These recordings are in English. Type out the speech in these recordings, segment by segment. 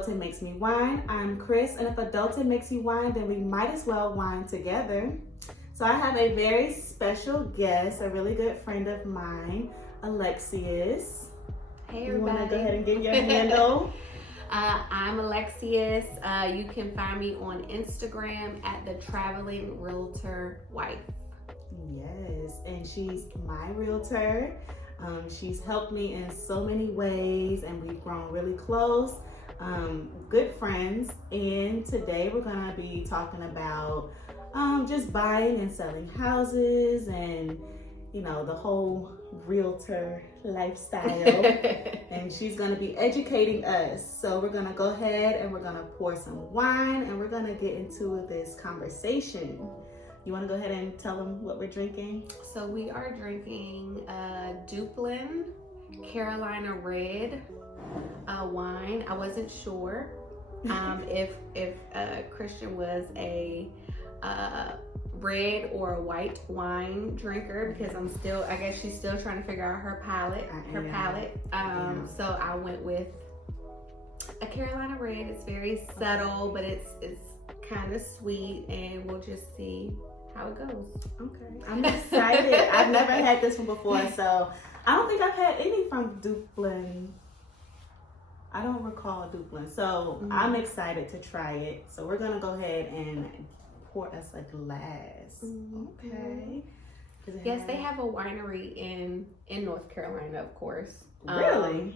Adulting Makes Me Wine. I'm Chris, and if Adulting makes you wine, then we might as well wine together. So I have a very special guest, a really good friend of mine, Alexeus. Hey, everybody. You want to go ahead and give your handle? I'm Alexeus. You can find me on Instagram at the Traveling Realtor Wife. Yes, and she's my realtor. She's helped me in so many ways, and we've grown really close, good friends. And today we're gonna be talking about just buying and selling houses, and you know, the whole realtor lifestyle. And she's gonna be educating us. So we're gonna go ahead and we're gonna pour some wine, and we're gonna get into this conversation. You want to go ahead and tell them what we're drinking? So we are drinking Duplin Carolina Red wine. I wasn't sure if Christian was a red or a white wine drinker, because I guess she's still trying to figure out her palate. So I went with a Carolina Red. It's very subtle, but it's kind of sweet, and we'll just see how it goes. Okay, I'm excited. I've never had this one before, so I don't think I've had any from Duplin. I don't recall Duplin, so I'm excited to try it. So we're gonna go ahead and pour us a glass. Okay. Yes, they have a winery in North Carolina, of course. Really?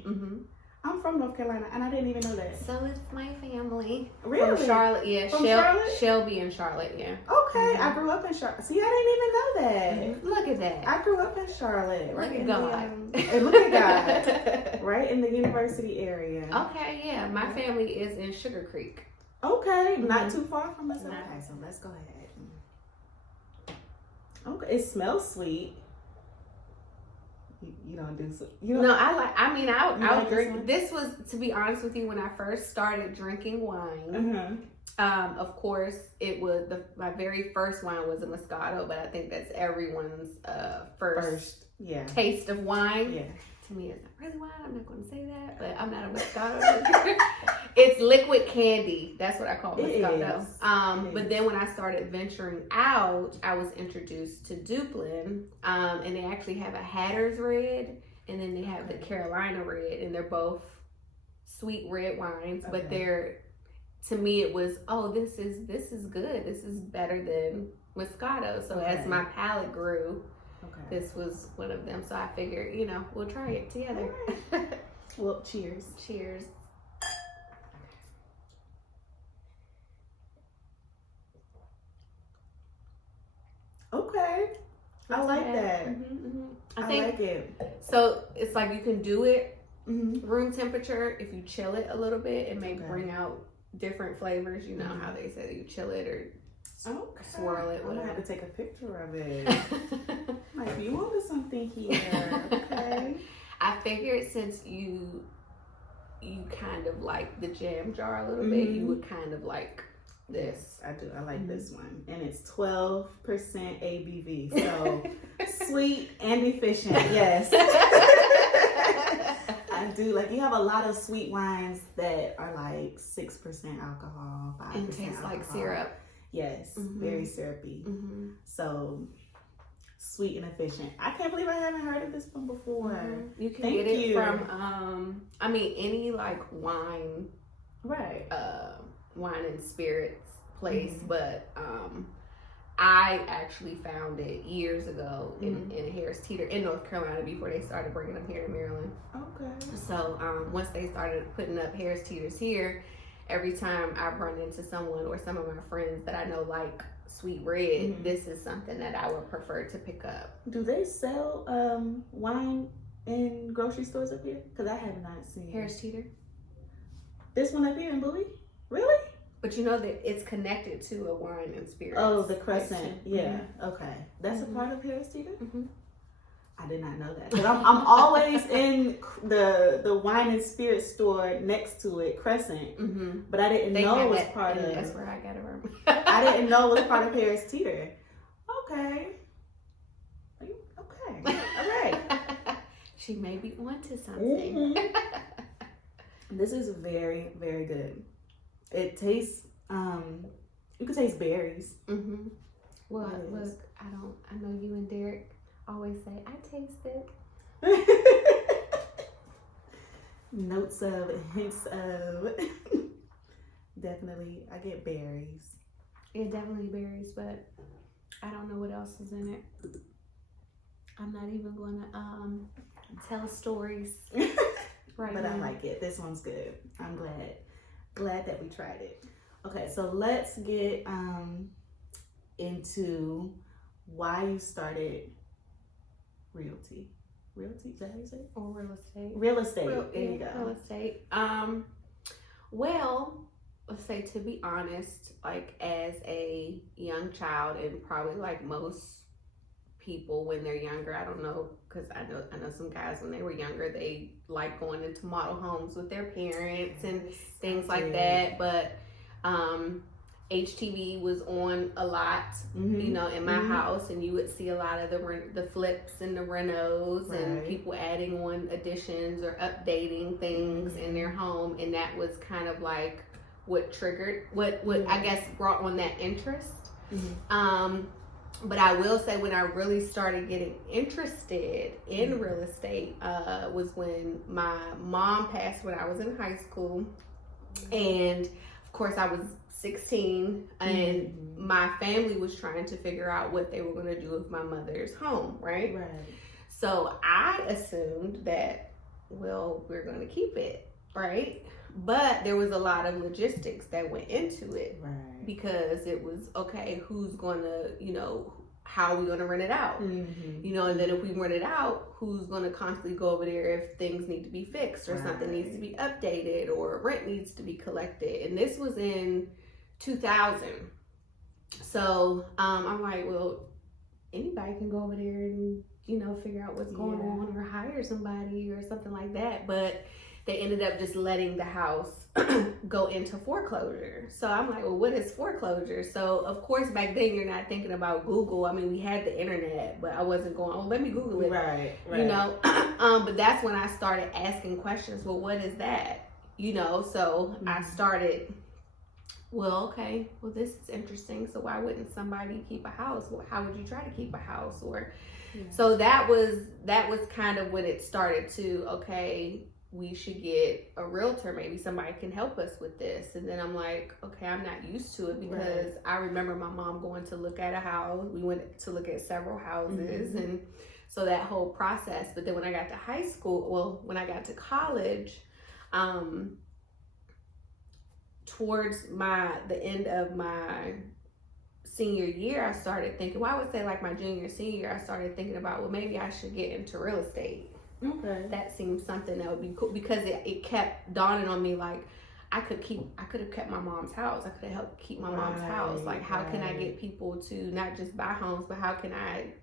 I'm from North Carolina, and I didn't even know that. So it's my family. Really? From Charlotte, yeah. From Charlotte? Shelby in Charlotte, yeah. Okay, I grew up in Charlotte. See, I didn't even know that. Look at that. I grew up in Charlotte. Look at God. And look at God. Right in the university area. Okay, yeah. My family is in Sugar Creek. Okay, not too far from us. No. Okay, so let's go ahead. Okay, it smells sweet. You don't do so. I would drink. This was, to be honest with you, when I first started drinking wine. Of course, it was my very first wine was a Moscato, but I think that's everyone's first taste of wine. Yeah. To me, it's not really wine. I'm not going to say that, but I'm not a Moscato drinker. It's liquid candy. That's what I call Moscato. But then when I started venturing out, I was introduced to Duplin, and they actually have a Hatter's Red, and then they have the Carolina Red, and they're both sweet red wines. But to me, it was, this is good. This is better than Moscato. So as my palate grew, this was one of them. So I figured, we'll try it together. Well, cheers. Cheers. Okay. I like that. I like it. So it's like you can do it room temperature. If you chill it a little bit, it may bring out different flavors. You know how they say you chill it or swirl it. I'm gonna have to take a picture of it. Might be onto something here. Okay. I figured since you kind of like the jam jar a little bit, you would kind of like this. I do. I like this one, and it's 12% ABV, so sweet and efficient. Yes. I do. Like, you have a lot of sweet wines that are like 6% alcohol, 5% and tastes alcohol. like syrup. Yes, very syrupy. So sweet and efficient. I can't believe I haven't heard of this one before. You can get it from any like wine, wine and spirits place, but I actually found it years ago in Harris Teeter in North Carolina before they started bringing them here to Maryland. Okay. So once they started putting up Harris Teeters here, every time I run into someone or some of my friends that I know like sweet red, this is something that I would prefer to pick up. Do they sell wine in grocery stores up here? Because I have not seen Harris Teeter. This one up here in Bowie? Really? But you know that it's connected to a wine and spirits. Oh, the Crescent. Yeah. Okay. That's a part of Harris Teeter? I did not know that. But I'm always in the wine and spirit store next to it, Crescent. But I didn't know it was part of. That's where I got it from. I didn't know it was part of Harris Teeter. Okay. Okay. All right. She may be onto something. This is very, very good. It tastes, you can taste berries. Mm-hmm. Well, look, I know you and Derek always say, I taste it. Notes of, hints of. Definitely, I get berries. Yeah, definitely berries, but I don't know what else is in it. I'm not even going to tell stories right But now. I like it. This one's good. I'm glad that we tried it. Okay, so let's get into why you started realty. Realty, is that how you say it? Or real estate. Real estate. There you go. Real estate. Well, let's say, to be honest, like as a young child, and probably like most people when they're younger, I don't know, because I know some guys when they were younger, they like going into model homes with their parents and things like that. But HTV was on a lot, you know, in my house, and you would see a lot of the flips and the renos, and people adding on additions or updating things in their home, and that was kind of like what triggered, what I guess brought on that interest. But I will say, when I really started getting interested in real estate was when my mom passed when I was in high school, and of course I was 16, and my family was trying to figure out what they were going to do with my mother's home, right? So I assumed that, well, we're going to keep it, right? But there was a lot of logistics that went into it, because it was, okay, who's going to, you know, how are we going to rent it out? You know, and then if we rent it out, who's going to constantly go over there if things need to be fixed, or something needs to be updated, or rent needs to be collected? And this was in 2000. So I'm like, well, anybody can go over there and, you know, figure out what's going on, or hire somebody or something like that. But they ended up just letting the house go into foreclosure. So I'm like, well, what is foreclosure? So of course, back then you're not thinking about Google. I mean, we had the internet, but I wasn't going, oh, let me Google it. You know, but that's when I started asking questions. Well, what is that? You know, so I started, well, okay, well, this is interesting. So why wouldn't somebody keep a house? Well, how would you try to keep a house? Or so that was kind of when it started to, okay, we should get a realtor. Maybe somebody can help us with this. And then I'm like, okay, I'm not used to it, because I remember my mom going to look at a house. We went to look at several houses, and so that whole process. But then when I got to high school, well, when I got to college, towards the end of my senior year, I started thinking, well, I would say like my junior, senior year, I started thinking about, well, maybe I should get into real estate. That seemed something that would be cool, because it kept dawning on me, like I could have kept my mom's house. I could have helped keep my mom's house. Like, how can I get people to not just buy homes, but how can I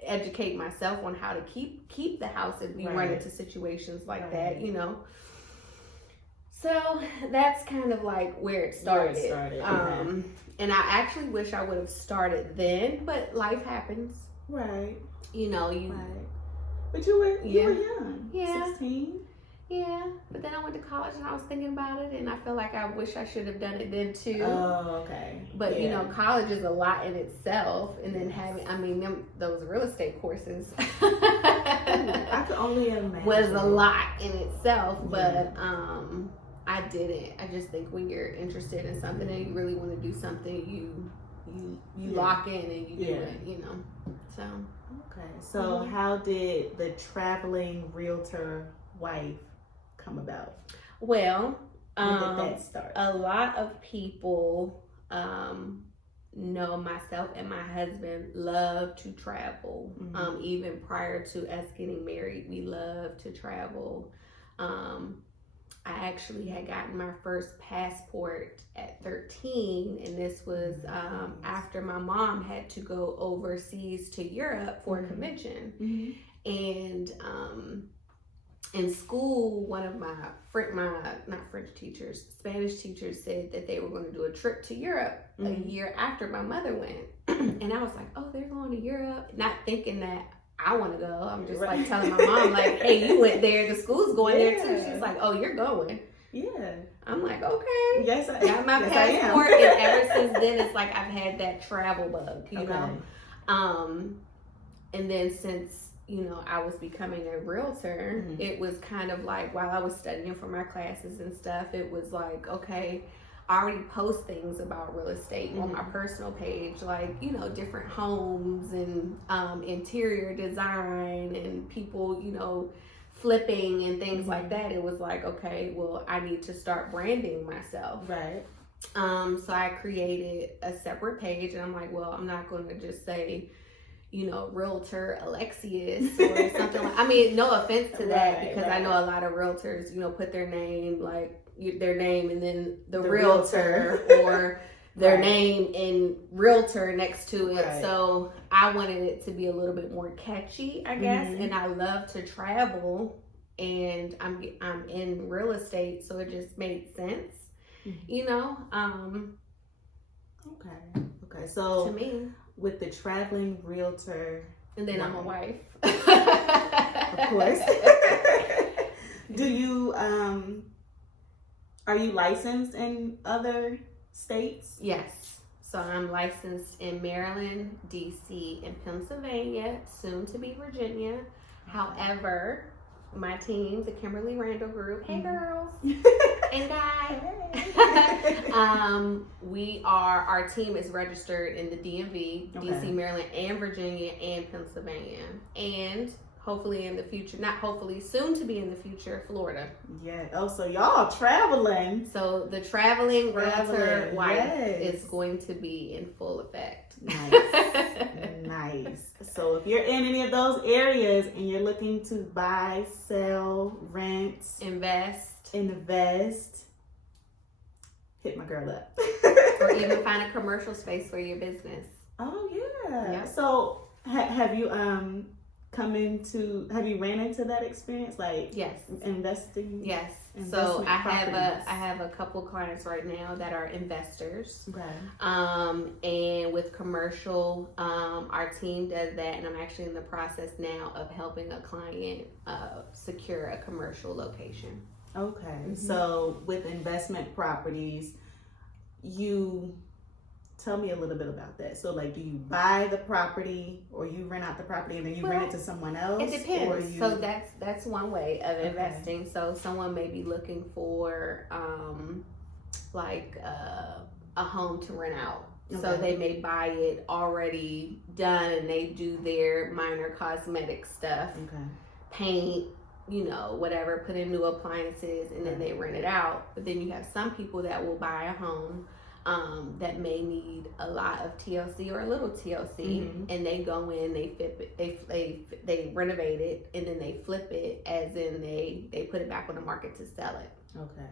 educate myself on how to keep the house if we run into situations like that, you know? So that's kind of like where it started. And I actually wish I would have started then, but life happens. You know, But you were young. 16. Yeah, but then I went to college and I was thinking about it, and I feel like I wish I should have done it then too. Oh, okay. But you know, college is a lot in itself, and then those real estate courses I could only imagine was a lot in itself. But I didn't. I just think when you're interested in something and you really want to do something, you lock in and you do it, you know. So so how did the traveling realtor wife come about? Well, when did that start? A lot of people know myself and my husband love to travel. Even prior to us getting married, we love to travel. I actually had gotten my first passport at 13, and this was after my mom had to go overseas to Europe for a convention. And in school, one of my not French teachers, Spanish teachers, said that they were going to do a trip to Europe a year after my mother went. And I was like, oh, they're going to Europe, not thinking that I want to go. I'm just like telling my mom, like, hey, you went there. The school's going there too. She's like, oh, you're going. Yeah. I'm like, okay. Yes, I got my passport, and ever since then, it's like I've had that travel bug, you know. And then since I was becoming a realtor, it was kind of like while I was studying for my classes and stuff, it was like, okay, I already post things about real estate on my personal page, like different homes and interior design and people, flipping and things like that. It was like, okay, well, I need to start branding myself. Right. So I created a separate page, and I'm like, well, I'm not going to just say, Realtor Alexeus or something like. I mean, no offense to that, because I know a lot of realtors, put their name their name and then the realtor or their name and realtor next to it. Right. So I wanted it to be a little bit more catchy, I guess. And I love to travel, and I'm in real estate, so it just made sense, Okay. So to me, with the traveling realtor, and then I'm a wife. Of course. Do you are you licensed in other states? Yes. So I'm licensed in Maryland, DC, and Pennsylvania, soon to be Virginia. However, my team, the Kimberly Randall Group, hey girls and guys, our team is registered in the DMV, DC, Maryland, and Virginia, and Pennsylvania, and hopefully in the future, not hopefully, soon to be in the future, Florida. Yeah. Oh, so y'all traveling. So the traveling realtor wife is going to be in full effect. Nice. So if you're in any of those areas and you're looking to buy, sell, rent, invest, hit my girl up. Or even find a commercial space for your business. Oh yeah. Yep. So have you have you ran into that experience, like investing? Yes. So I have a couple clients right now that are investors. Okay. And with commercial, our team does that, and I'm actually in the process now of helping a client secure a commercial location. Okay. So with investment properties, you tell me a little bit about that. So, like, do you buy the property, or you rent out the property and then you rent it to someone else? It depends. So that's one way of investing. So someone may be looking for a home to rent out. Okay. So they may buy it already done, and they do their minor cosmetic stuff, paint, whatever, put in new appliances, and then they rent it out. But then you have some people that will buy a home that may need a lot of TLC or a little TLC, and they go in, they flip it, they renovate it, and then they flip it, as in they put it back on the market to sell it. Okay.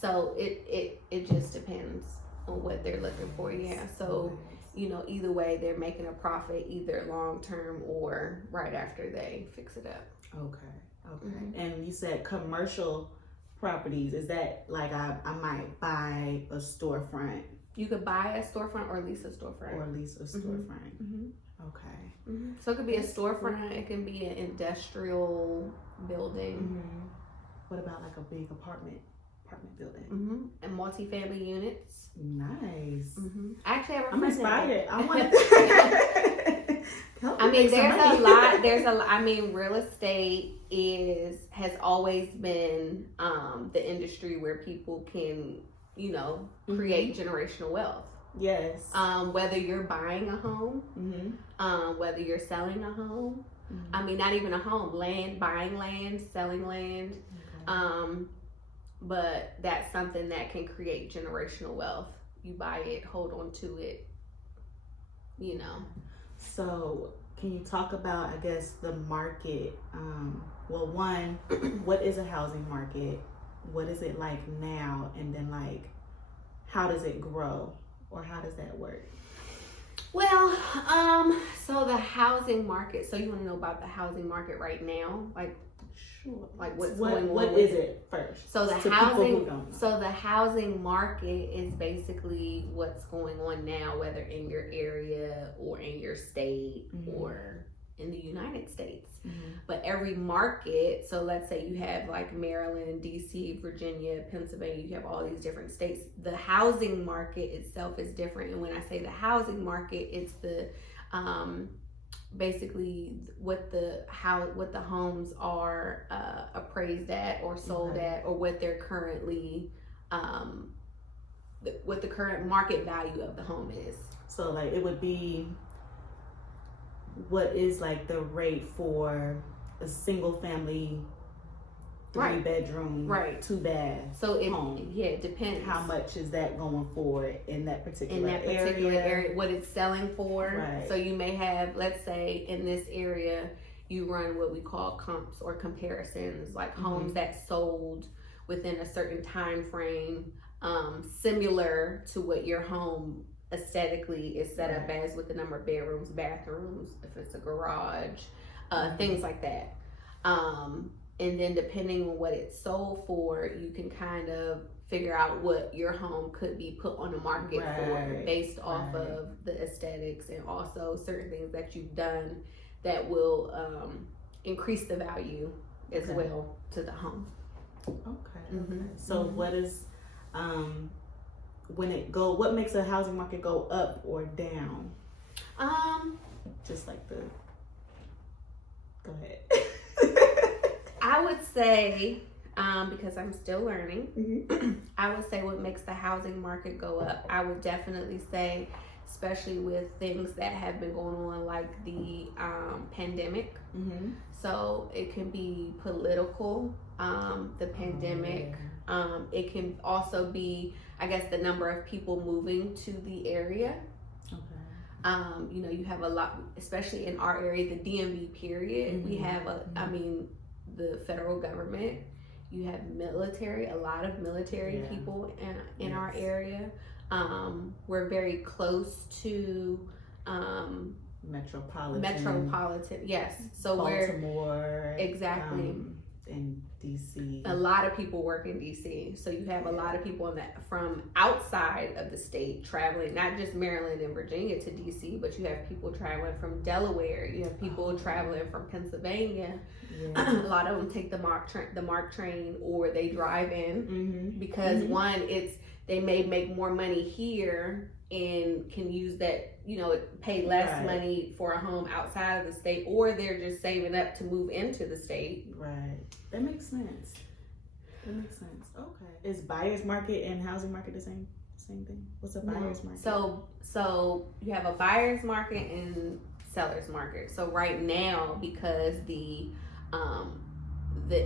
So it just depends on what they're looking for. Yeah. So either way, they're making a profit, either long term or right after they fix it up. Okay. And you said commercial properties. Is that like I might buy a storefront? You could buy a storefront or lease a storefront. Okay. So it could be a storefront. It can be an industrial building. What about like a big apartment building? And multifamily units. Nice. I actually have a I'm inspired. I want I mean, there's a lot. I mean, real estate has always been the industry where people can, create generational wealth. Yes. Whether you're buying a home, whether you're selling a home. I mean, not even a home, buying land, selling land. But that's something that can create generational wealth. You buy it, hold on to it, So can you talk about, I guess, the market? Well, one, what is a housing market? What is it like now? And then, like, how does it grow? Or how does that work? Well, so the housing market, so you want to know about the housing market right now? Like, sure. Like what's going on? What is it first? So the housing market is basically what's going on now, whether in your area or in your state or in the United States. Mm-hmm. But every market, so let's say you have like Maryland, DC, Virginia, Pennsylvania, you have all these different states. The housing market itself is different. And when I say the housing market, it's the basically what the homes are appraised at or sold at, or what they're currently what the current market value of the home is. So like it would be, what is like the rate for a single family 3-bedroom, 2-bath so home? It depends. How much is that going for in that particular area, what it's selling for. Right. So you may have, let's say in this area, you run what we call comps or comparisons, like homes that sold within a certain time frame, similar to what your home aesthetically is set up as, with the number of bedrooms, bathrooms, if it's a garage, things like that. And then depending on what it's sold for, you can kind of figure out what your home could be put on the market for, based off of the aesthetics, and also certain things that you've done that will increase the value as well to the home. Okay. So what is what makes a housing market go up or down? Just like go ahead. I would say, because I'm still learning, I would say what makes the housing market go up, I would definitely say, especially with things that have been going on, like the pandemic. So it can be political, the pandemic. It can also be, I guess, the number of people moving to the area. You have a lot, especially in our area, the DMV period. We have the federal government. You have military, a lot of military people in our area. We're very close to metropolitan. Yes. So Baltimore, exactly. In DC. A lot of people work in DC. So you have a lot of people from outside of the state traveling, not just Maryland and Virginia to DC, but you have people traveling from Delaware. You have people traveling from Pennsylvania. A lot of them take the MARC train, or they drive in, because they may make more money here and can use that, pay less money for a home outside of the state, or they're just saving up to move into the state. Right. That makes sense. Okay. Is buyer's market and housing market the same thing? What's a buyer's market? So you have a buyer's market and seller's market. So right now, because the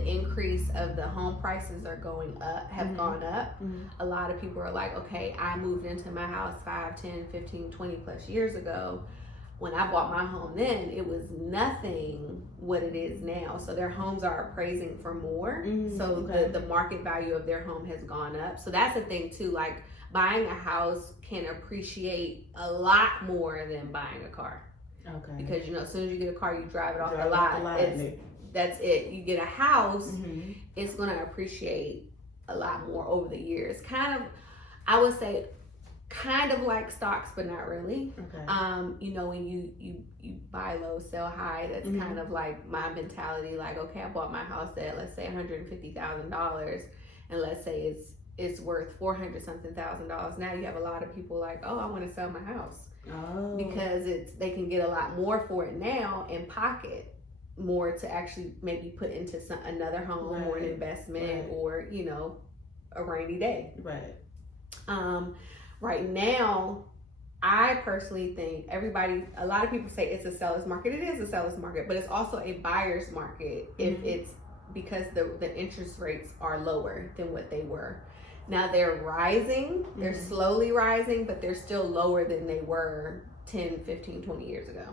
increase of the home prices are gone up. A lot of people are like, okay, I moved into my house 5, 10, 15, 20 plus years ago. When I bought my home then, it was nothing what it is now. So their homes are appraising for more. So the market value of their home has gone up. So that's the thing too, like buying a house can appreciate a lot more than buying a car. Because as soon as you get a car, you drive it off the lot. That's it. You get a house, it's going to appreciate a lot more over the years. I would say, kind of like stocks, but not really. When you buy low, sell high, that's kind of like my mentality. Like, okay, I bought my house at, let's say, $150,000, and let's say it's worth $400-something thousand. Now you have a lot of people like, oh, I want to sell my house, because they can get a lot more for it now and pocket more to actually maybe put into another home or an investment or a rainy day. Right now, I personally think a lot of people say it's a seller's market. It is a seller's market, but it's also a buyer's market if it's because the interest rates are lower than what they were. Now they're rising, they're slowly rising, but they're still lower than they were 10, 15, 20 years ago.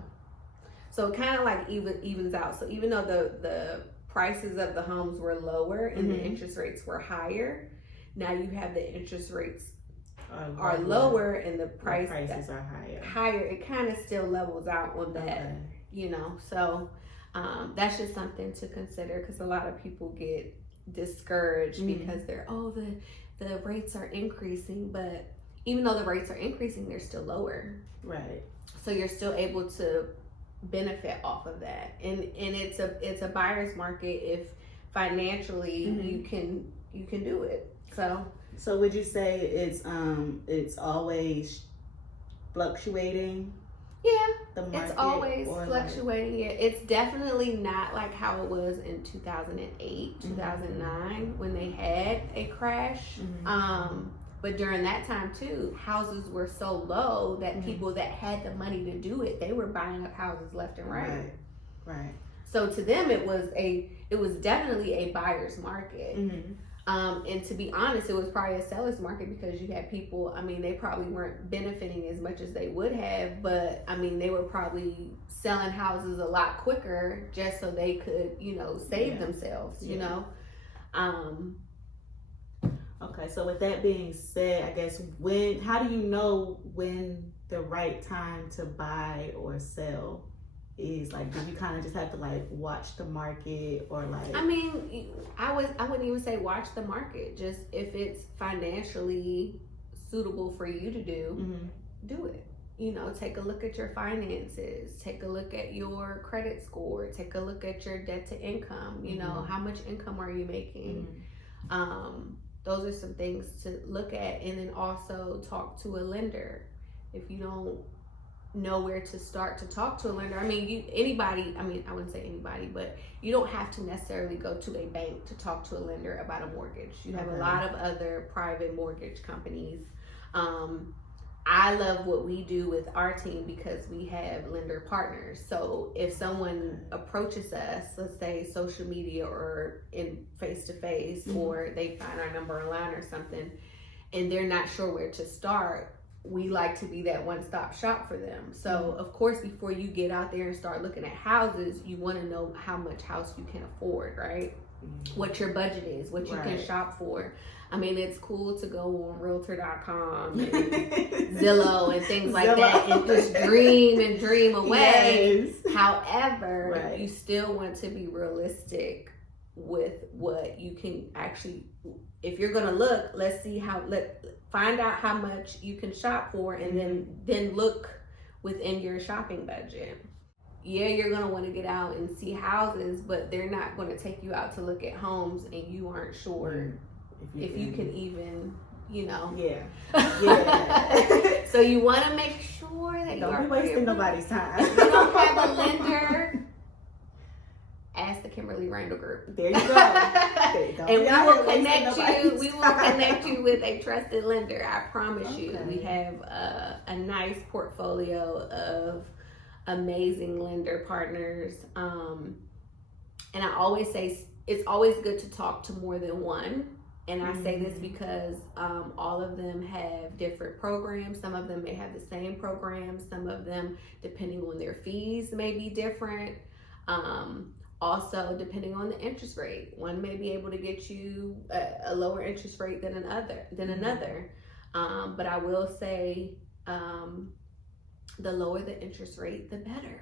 So it kind of like evens out. So even though the prices of the homes were lower and the interest rates were higher, now you have the interest rates are lower and the prices are higher. It kind of still levels out on that, So that's just something to consider, because a lot of people get discouraged because the rates are increasing, but even though the rates are increasing, they're still lower. Right. So you're still able to benefit off of that, and it's a buyer's market if financially you can do it. So would you say it's always fluctuating? Yeah, the market, it's always fluctuating. Yeah, it's definitely not like how it was in 2008, 2009 when they had a crash. But during that time too, houses were so low that people that had the money to do it, they were buying up houses left and right. Right. So to them, it was definitely a buyer's market. And to be honest, it was probably a seller's market because you had people, I mean, they probably weren't benefiting as much as they would have, but I mean, they were probably selling houses a lot quicker just so they could, save themselves, you know? Okay, so with that being said, I guess how do you know when the right time to buy or sell is? Like, do you kind of just have to like watch the market, or like? I mean, I wouldn't even say watch the market. Just if it's financially suitable for you to do, do it. Take a look at your finances. Take a look at your credit score. Take a look at your debt to income. How much income are you making? Those are some things to look at, and then also talk to a lender. If you don't know where to start to talk to a lender, I wouldn't say anybody, but you don't have to necessarily go to a bank to talk to a lender about a mortgage. You have a lot of other private mortgage companies. I love what we do with our team because we have lender partners. So if someone approaches us, let's say social media or in face-to-face, or they find our number online or something, and they're not sure where to start, we like to be that one-stop shop for them. So of course, before you get out there and start looking at houses, you want to know how much house you can afford, right? What your budget is, what you can shop for. I mean, it's cool to go on Realtor.com and Zillow and things like that and just dream away. Yes. However, you still want to be realistic with what you can actually, if you're going to look, find out how much you can shop for, and then look within your shopping budget. Yeah, you're going to want to get out and see houses, but they're not going to take you out to look at homes and you aren't sure if you can even, So you want to make sure that you are don't be wasting nobody's time. If you don't have a lender, ask the Kimberly Randall Group. There you go. And we will connect you with a trusted lender. I promise you. We have a nice portfolio of amazing lender partners. And I always say it's always good to talk to more than one. And I say this because all of them have different programs. Some of them may have the same program. Some of them, depending on their fees, may be different. Also, depending on the interest rate, one may be able to get you a lower interest rate than another. But I will say, the lower the interest rate, the better.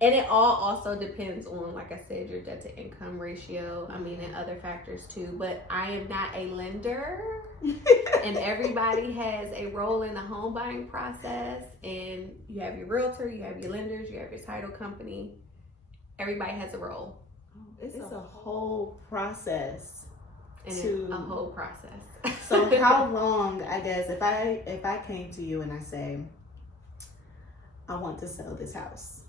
And it all also depends on, like I said, your debt to income ratio. I mean, and other factors too. But I am not a lender, and everybody has a role in the home buying process. And you have your realtor, you have your lenders, you have your title company. Everybody has a role. It's a whole process. A whole process. So how long, I guess, if I came to you and I say, I want to sell this house,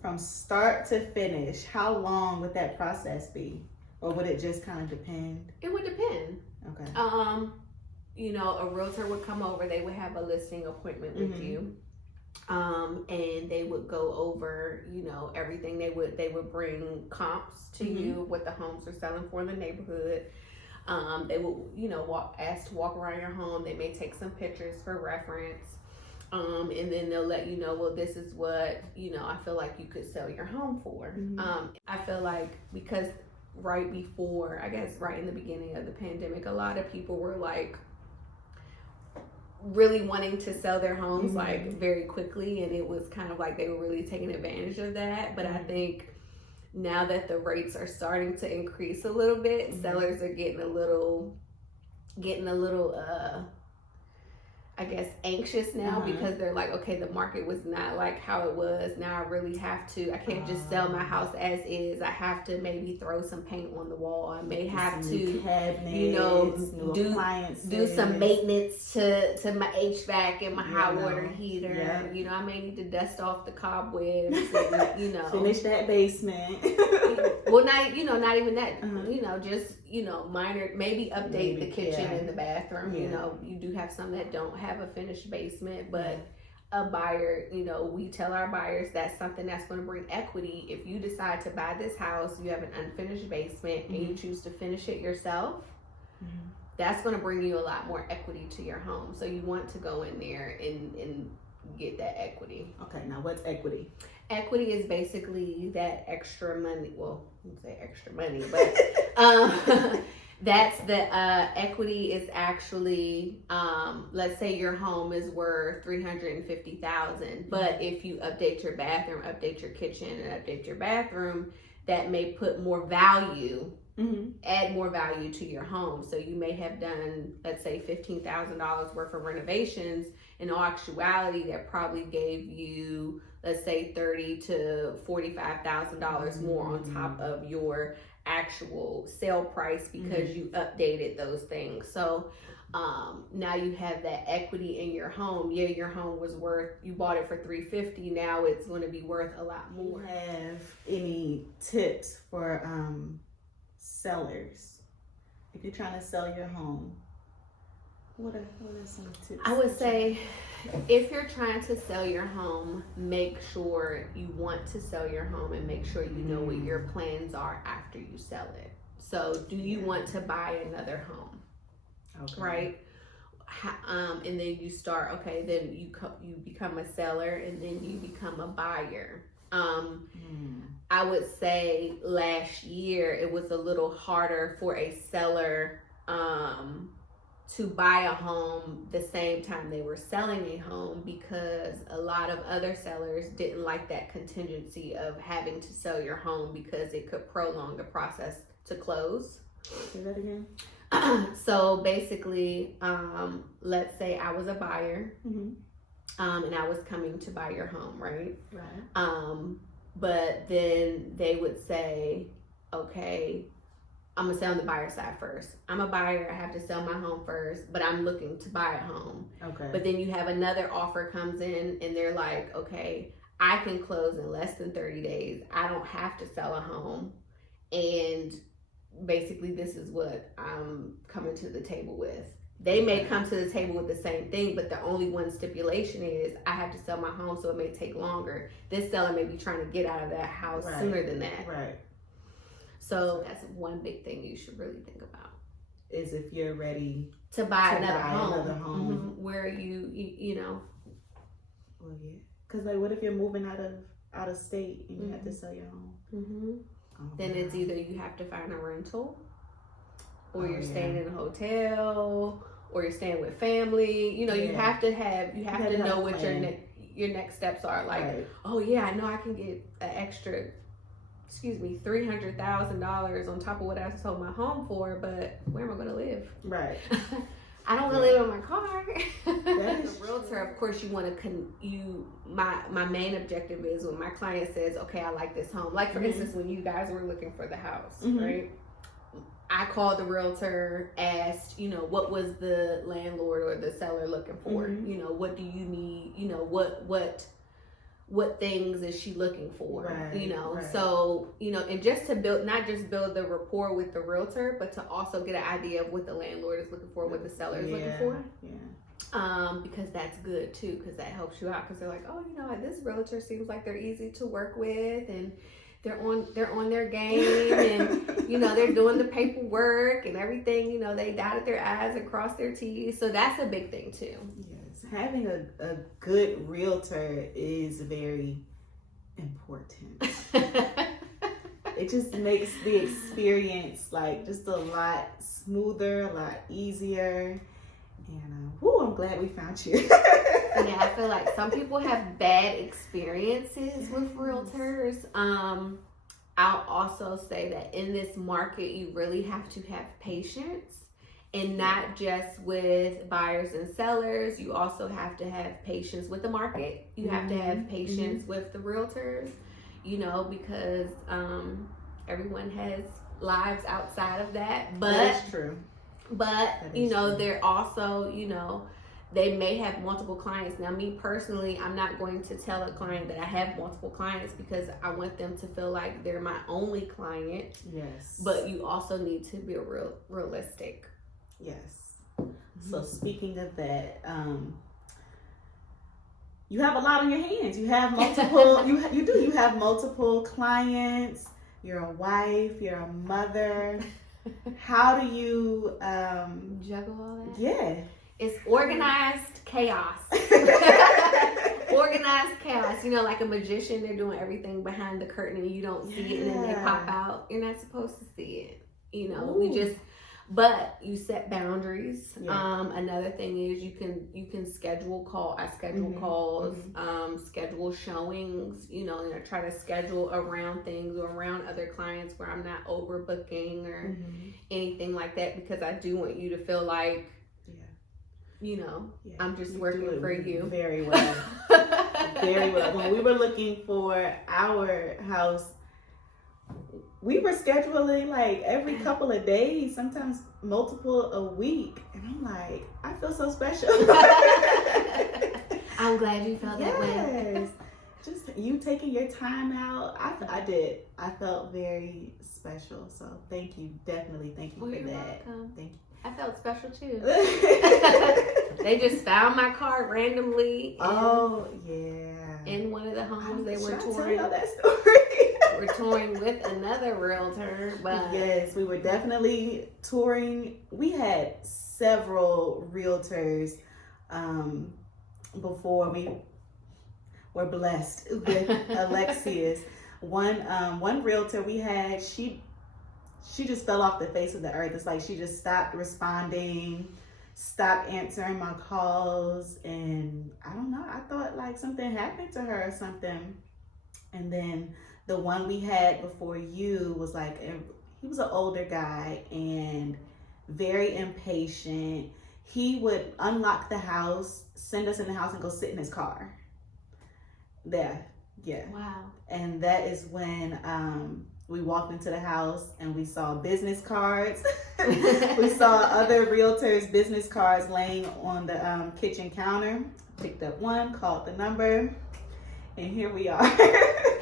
from start to finish, how long would that process be? Or would it just kind of depend? It would depend. Okay. A realtor would come over, they would have a listing appointment with you. And they would go over, everything. They would bring comps to you, what the homes are selling for in the neighborhood. They would, ask to walk around your home. They may take some pictures for reference. And then they'll let you know, well, this is what, I feel like you could sell your home for. I feel like because right in the beginning of the pandemic, a lot of people were like really wanting to sell their homes like very quickly. And it was kind of like they were really taking advantage of that. But I think now that the rates are starting to increase a little bit, sellers are getting a little I guess, anxious now because they're like, okay, the market was not like how it was. Now I really have to, I can't just sell my house as is. I have to maybe throw some paint on the wall. I may have to, cabinets, you know, do some maintenance to my HVAC and my hot water heater. Yeah. You know, I may need to dust off the cobwebs and, you know. Finish that basement. Well, not even that, you know, just, you know, minor, maybe update the kitchen and the bathroom. You know, you do have some that don't have a finished basement, but a buyer, you know, we tell our buyers that's something that's going to bring equity. If you decide to buy this house, you have an unfinished basement and you choose to finish it yourself, that's going to bring you a lot more equity to your home. So you want to go in there and get that equity. Okay, now what's equity? Equity is basically that extra money. Well, I wouldn't say extra money, but that's the equity is actually, let's say your home is worth $350,000, but if you update your bathroom, update your kitchen, and update your bathroom, that may put more value, add more value to your home. So you may have done, let's say, $15,000 worth of renovations. In all actuality, that probably gave you, let's say, $30,000 to $45,000 more on top of your actual sale price because you updated those things. So now you have that equity in your home. Yeah, your home was worth, you bought it for $350,000. Now it's going to be worth a lot more. Do you have any tips for sellers if you're trying to sell your home? What are some tips? I would say, if you're trying to sell your home, make sure you want to sell your home and make sure you know what your plans are after you sell it. So do you want to buy another home? Okay. Right? And then you start, okay, then you become a seller and then you become a buyer. I would say last year it was a little harder for a seller to buy a home the same time they were selling a home because a lot of other sellers didn't like that contingency of having to sell your home because it could prolong the process to close. Say that again. So basically, let's say I was a buyer and I was coming to buy your home, right? Right. But then they would say, okay, I'm gonna sell on the buyer side first. I'm a buyer, I have to sell my home first, but I'm looking to buy a home. Okay. But then you have another offer comes in and they're like, okay, I can close in less than 30 days. I don't have to sell a home. And basically this is what I'm coming to the table with. They may come to the table with the same thing, but the only one stipulation is I have to sell my home, so it may take longer. This seller may be trying to get out of that house sooner than that. Right. So that's one big thing you should really think about. Is if you're ready to buy another home. Where you know. Well, yeah. Because like, what if you're moving out of state and you have to sell your home? Then it's either you have to find a rental, or you're staying in a hotel, or you're staying with family. You know, you have to know what your next steps are. Like, oh yeah, I know I can get an extra, $300,000 on top of what I sold my home for, but where am I going to live? Right. I don't want to live in my car. As a realtor, of course, you want to my main objective is when my client says, okay, I like this home. Like for instance, when you guys were looking for the house, right? I called the realtor, asked, you know, what was the landlord or the seller looking for? You know, what do you need? You know, what things is she looking for? Right, you know, so, you know, and just to not just build the rapport with the realtor, but to also get an idea of what the landlord is looking for, what the seller is looking for. Yeah. Because that's good too, because that helps you out. Because they're like, oh, you know, this realtor seems like they're easy to work with, and they're on their game, and you know, they're doing the paperwork and everything. You know, they dotted their I's and crossed their T's. So that's a big thing too. Yes, having a good realtor is very important. It just makes the experience like just a lot smoother, a lot easier. And I'm glad we found you. Yeah, I feel like some people have bad experiences with realtors. I'll also say that in this market, you really have to have patience And not just with buyers and sellers. You also have to have patience with the market. You have to have patience with the realtors, you know, because everyone has lives outside of that. But that's true. But, you know, they're also, you know, they may have multiple clients. Now, me personally, I'm not going to tell a client that I have multiple clients because I want them to feel like they're my only client. Yes. But you also need to be realistic. Yes. So speaking of that, you have a lot on your hands. You have multiple. You have multiple clients. You're a wife. You're a mother. How do you juggle all that? Yeah, it's organized chaos. Organized chaos. You know, like a magician, they're doing everything behind the curtain, and you don't see it, and then they pop out. You're not supposed to see it. You know, but you set boundaries. Yeah. Another thing is you can schedule I schedule calls, schedule showings, you know, and I try to schedule around things or around other clients where I'm not overbooking or anything like that, because I do want you to feel like, you know, I'm just working for you. Very well. Very well. When we were looking for our house, we were scheduling like every couple of days, sometimes multiple a week. And I'm like, I feel so special. I'm glad you felt that way. Just you taking your time out. I did. I felt very special. So thank you. Definitely thank you for that. Welcome. Thank you. I felt special too. They just found my car randomly. In one of the homes they were touring. Tell y'all that story. We're touring with another realtor, but yes, we were definitely touring. We had several realtors before we were blessed with Alexeus. One realtor we had, she just fell off the face of the earth. It's like she just stopped responding, stopped answering my calls, and I don't know, I thought like something happened to her or something. And then the one we had before you was like, he was an older guy and very impatient. He would unlock the house, send us in the house, and go sit in his car. There, yeah. Wow. And that is when we walked into the house and we saw business cards. We saw other realtors' business cards laying on the kitchen counter. Picked up one, called the number, and here we are.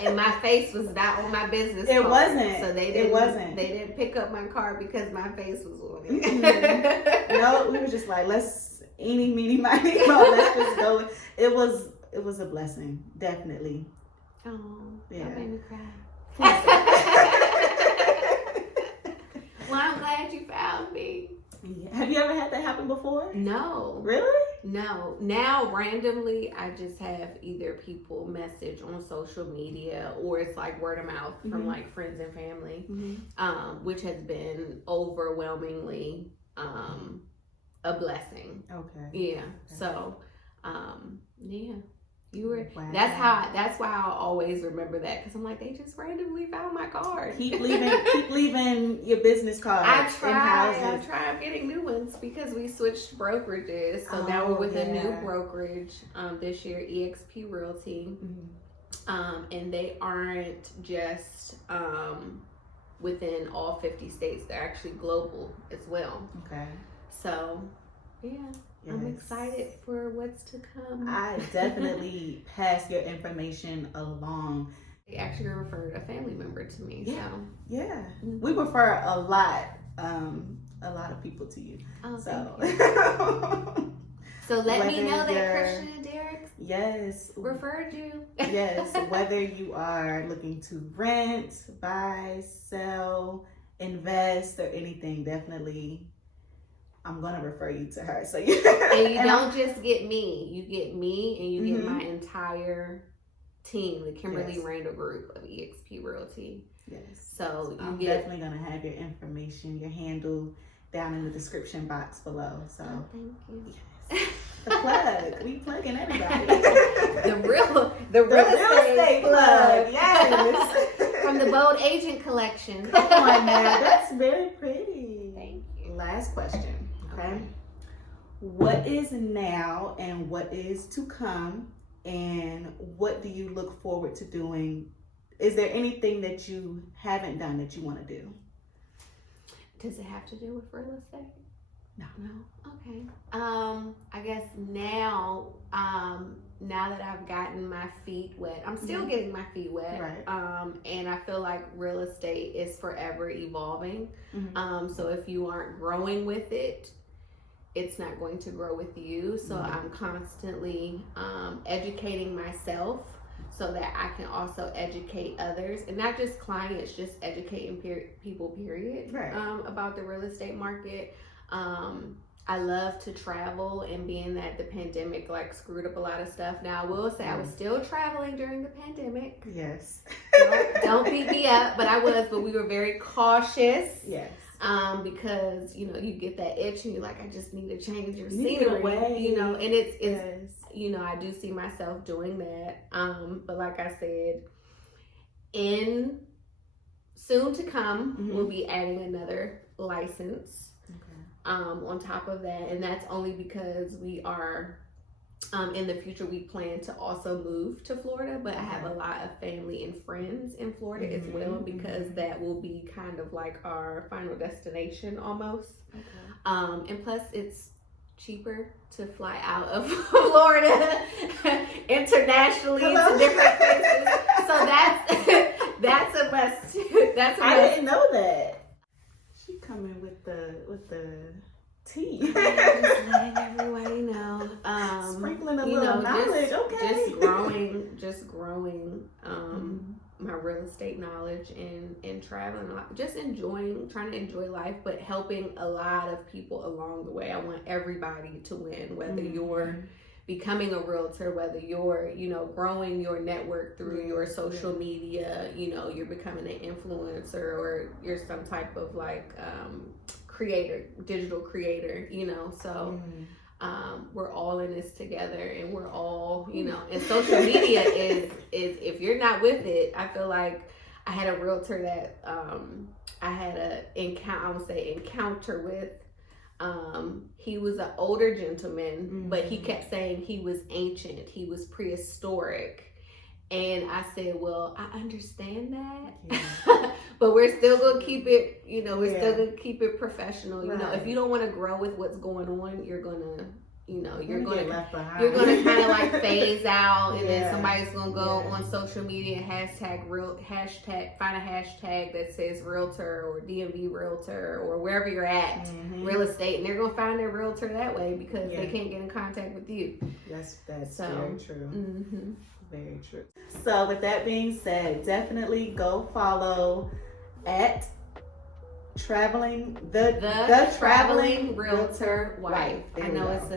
And my face was not on my business card. It wasn't. So they didn't pick up my card because my face was on it. No, we were just like, let's eeny, meeny, miny, let's just go. It was a blessing, definitely. Oh, yeah. That made me cry. Well, I'm glad you found me. Yeah. Have you ever had that happen before? No. Really? No. Now, randomly, I just have either people message on social media or it's like word of mouth from like friends and family, which has been overwhelmingly a blessing. Okay. Yeah. Okay. So, yeah. You were. Wow. That's why I'll always remember that, because I'm like, they just randomly found my card. Keep leaving your business cards. I tried getting new ones because we switched brokerages. So now we're with a new brokerage this year, EXP Realty, and they aren't just within all 50 states. They're actually global as well. Okay. So, yeah. Yes. I'm excited for what's to come. I definitely pass your information along. They actually referred a family member to me. Yeah. So. Yeah. We refer a lot of people to you. Oh, so. Thank you. So let me know that Christian and Derek referred you. Yes. Whether you are looking to rent, buy, sell, invest, or anything, definitely I'm gonna refer you to her. So and you don't just get me. You get me, and you get my entire team, the Kimberly Randall Group of EXP Realty. Yes. So I'm definitely gonna have your information, your handle, down in the description box below. So thank you. Yes. The plug. We plugging everybody. the real estate plug. Yes. From the Bold Agent Collection. Come on now. That's very pretty. Thank you. Last question. Okay. What is now and what is to come, and what do you look forward to doing? Is there anything that you haven't done that you want to do? Does it have to do with real estate? No. Okay. I guess now that I've gotten my feet wet, I'm still getting my feet wet. Right. And I feel like real estate is forever evolving. So if you aren't growing with it, it's not going to grow with you. So I'm constantly educating myself so that I can also educate others, and not just clients, just educating people, period, right. About the real estate market. I love to travel, and being that the pandemic like screwed up a lot of stuff. Now I will say I was still traveling during the pandemic. Yes. Don't beat me up, but we were very cautious. Yes. Because you get that itch and you're like, I just need to change your scenery, and it's yes. I do see myself doing that. But like I said, in soon to come, we'll be adding another license. On top of that, and that's only because we are in the future we plan to also move to Florida, but I have a lot of family and friends in Florida as well, because that will be kind of like our final destination almost. And plus it's cheaper to fly out of Florida internationally to different places, so that's a must. I didn't know that. She coming with the tea. Just letting everybody know. Sprinkling a little knowledge. Just growing my real estate knowledge and traveling, just trying to enjoy life, but helping a lot of people along the way. I want everybody to win, whether you're becoming a realtor, whether you're, growing your network through your social media, you're becoming an influencer, or you're some type of like creator, digital creator, so we're all in this together, and we're all, and social media is if you're not with it, I feel like I had a realtor that I had encounter with. He was an older gentleman, but he kept saying he was ancient, he was prehistoric. And I said, well, I understand that, but we're still going to keep it, still going to keep it professional. If you don't want to grow with what's going on, you're going to, you're going to kind of like phase out, and then somebody's going to go on social media and find a hashtag that says realtor or DMV realtor or wherever you're at, real estate, and they're going to find their realtor that way because they can't get in contact with you. That's very true. Very true. So with that being said, definitely go follow at the Traveling Realtor Wife. I know it's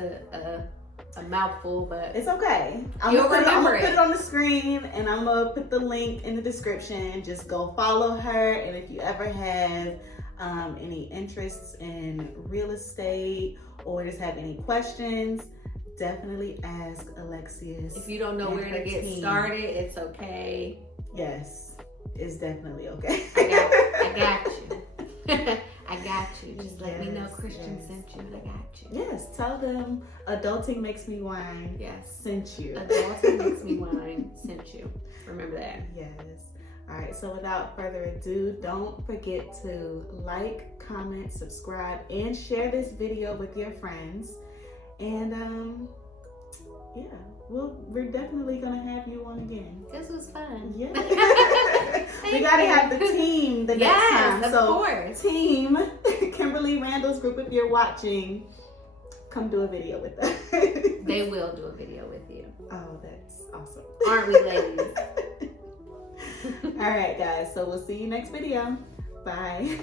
a mouthful, but it's okay. I'm gonna put it on the screen, and I'm gonna put the link in the description. Just go follow her, and if you ever have any interests in real estate or just have any questions, definitely ask Alexeus. If you don't know where to get started, it's okay. Yes, it's definitely okay. I got you. I got you. Just let me know Christian sent you, and I got you. Yes, tell them Adulting Makes Me Whine. Yes, sent you. Adulting Makes Me Whine sent you. Remember that. Yes. All right. So without further ado, don't forget to like, comment, subscribe, and share this video with your friends. And we're definitely gonna have you on again. This was fun. Yeah. We gotta have the team the next time. Of course. Team Kimberly Randall's group, if you're watching, come do a video with us. They will do a video with you. Oh, that's awesome. Aren't we, ladies? All right, guys. So we'll see you next video. Bye.